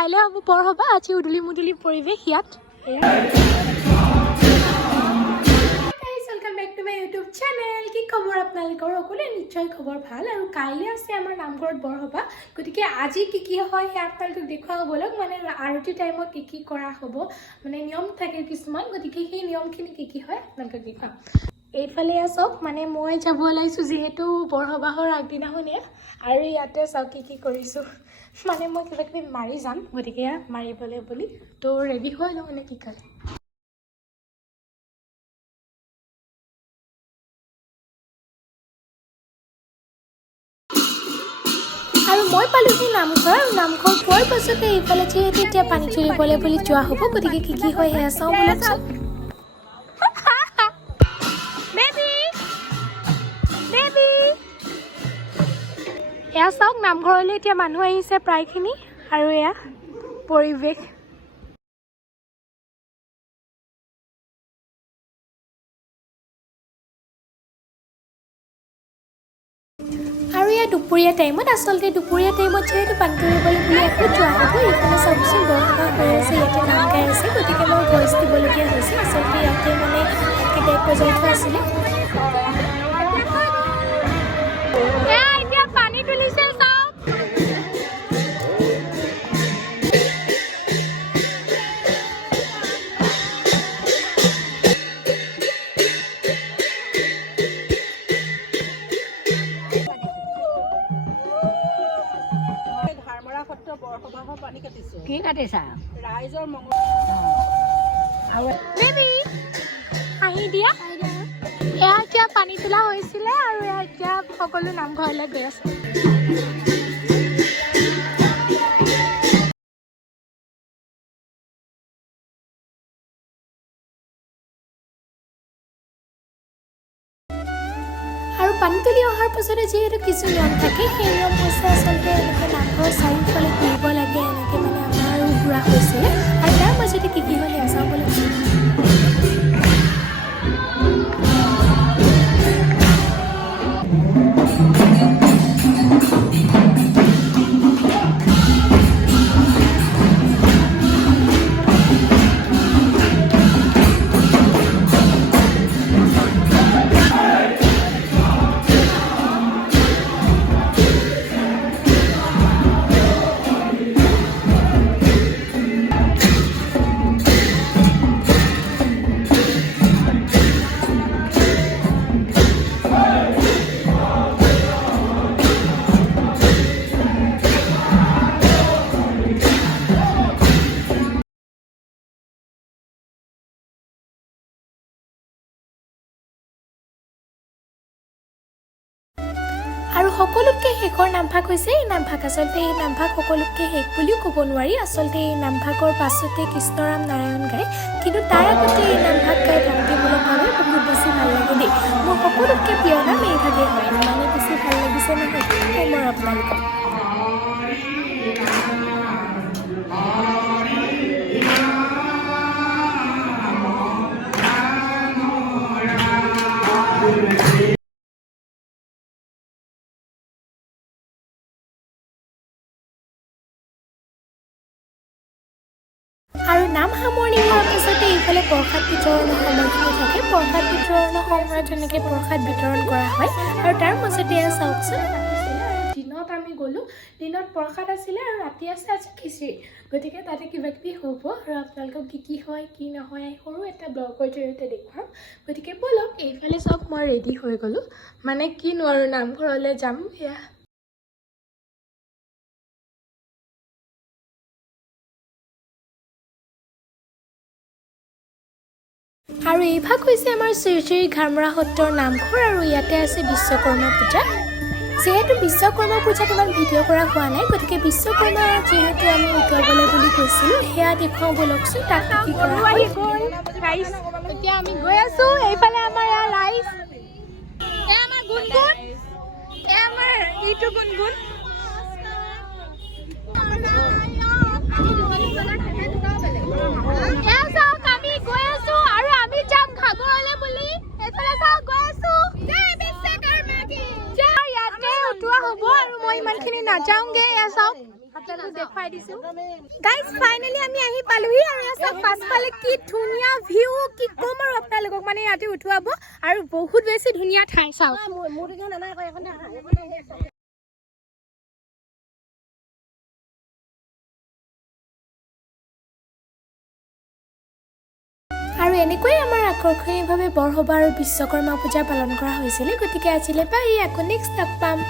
কাইলৈ হ'ব বৰসভ আজি উদুলি মুদুলি পৰিৱেশ ইয়াত welcome back to my YouTube channel কি খবৰ আপোনালোকৰ সকলোৰে নিশ্চয় খবৰ ভাল আৰু কাইলৈ আছে আমাৰ নামঘৰত বৰসভ গতিকে আজি কি হয় হে আপোনালোকক দেখুৱাও বলক মানে আৰতি টাইমত কি কৰা হ'ব মানে নিয়ম থাকে কিছুমান গতিকে সেই নিয়মখিনি কি হয় আপোনালোকক দেখুৱাম এইফালে চাওক মানে মই যাব ওলাইছো যেহেতু বৰসভাৰ আগদিনাখনে আৰু ইয়াতে চাওক কি কৰিছো মানে মই কিবা কিবি মাৰি যাম গতিকে মাৰিবলৈ বুলি তো ৰেডি হৈ লওঁ মানে কি কৰে আৰু মই পালোহি নামঘৰ পোৱাৰ পাছতে এইফালে যিহেতু এতিয়া পানী তুলিবলৈ বুলি যোৱা হ'ব গতিকে কি হয় সেয়া চাওঁ বলকচোন এয়া চাওক নামঘৰলৈ এতিয়া মানুহ আহিছে প্ৰায়খিনি আৰু এয়া পৰিৱেশ আৰু এয়া দুপৰীয়া টাইমত আচলতে দুপৰীয়া টাইমত যেহেতু পানী তুলিবলৈ বুলি আকৌ যোৱা হ'ব এইফালে চাবচোন বৰসভা হৈ আছে ইয়াতে গান গাই আছে গতিকে মই ভইচ দিবলগীয়া হৈছে আচলতে ইয়াতে মানে ডেক বজাই থোৱা আছিলে এতিয়া পানী তুলিছে কি কাটিছা ৰাইজৰ মংগল আহি দিয়া এয়া এতিয়া পানী তোলা হৈছিলে আৰু এতিয়া সকলো নামঘৰলৈ গৈ আছে আৰু পানী তুলি অহাৰ পাছতে যিহেতু কিছু নিয়ম থাকে সেই নিয়ম হৈছে আচলতে এনেকৈ নামঘৰৰ চাৰিওফালে ঘূৰিব লাগে এনেকৈ মানে আমাৰো ঘূৰা হৈছিলে আৰু তাৰ মাজতে কি হ'লে চাবলৈ আৰু সকলোতকৈ শেষৰ নামভাগ হৈছে এই নামভাগ আচলতে এই নামভাগ সকলোতকৈ শেষ বুলিও ক'ব নোৱাৰি আচলতে এই নামভাগৰ পাছতে কৃষ্ণৰাম নাৰায়ণ গায় কিন্তু তাৰ আগতে এই নামভাগ গাই ভক্তিমূলকভাৱে বহুত বেছি ভাল লাগে দেই মোৰ সকলোতকৈ প্ৰিয় নাম এই ভাগেই হয় মানে বেছি ভাল লাগিছে নহয় মই আপোনালোকক আৰু নাম সামৰণি হোৱাৰ পাছতে এইফালে প্ৰসাদ বিতৰণৰ সময়খিনি থাকে প্ৰসাদ বিতৰণৰ সময়ত তেনেকৈ প্ৰসাদ বিতৰণ কৰা হয় আৰু তাৰ মাজতে চাওকচোন দিনত আমি গ'লোঁ দিনত প্ৰসাদ আছিলে আৰু ৰাতি আছে আজি খিচিৰি গতিকে তাতে কিবা কিবি হ'ব আৰু আপোনালোকক কি হয় কি নহয় সৰু এটা ব্লগৰ জৰিয়তে দেখুৱাম গতিকে ব'লক এইফালে চাওক মই ৰেডি হৈ গ'লোঁ মানে কিনো আৰু নামঘৰলৈ যাম সেয়া আৰু এই ভাগ হৈছে আমাৰ শ্ৰী শ্ৰী গharmora সত্ৰৰ নামঘৰ আৰু ইয়াতে আছে বিশ্বকৰ্মা পূজা যেহেতু বিশ্বকৰ্মা পূজাত ইমান ভিডিঅ' কৰা হোৱা নাই গতিকে বিশ্বকৰ্মা যিহেতু আমি উঠাবলৈ বুলি কৈছিলোঁ সেয়া দেখুৱাওঁ বলকচোন তাত কি কৰা হয় এতিয়া আমি গৈ আছো এইফালে আমাৰ ৰাইজ আমাৰ গুণগুণ আমাৰ ইটো গুণগুণ আমি গৈ আছো আৰু আমি যাম খাগৰলৈ বুলি এইফালে চাওক গৈ আছো জয় বিশ্বকৰ্মা কি জয় ইয়াতে উঠোৱা হ'ব আৰু মই ইমানখিনি নাযাওঁগে এয়া চাওক আপোনালোকক দেখুৱাই দিছোঁ গাইজ ফাইনেলি আমি আহি পালোহি আৰু এয়া চাওক পাছফালে কি ধুনীয়া ভিউ কি ক'ম আৰু আপোনালোকক মানে ইয়াতে উঠোৱাব আৰু বহুত বেছি ধুনীয়া ঠাই চাওক আৰু এনেকৈয়ে আমাৰ আকৰ্ষণীয়ভাৱে বৰসভা আৰু বিশ্বকৰ্মা পূজা পালন কৰা হৈছিলে গতিকে আজিলৈ বাই আকৌ নেক্সট লগ পাম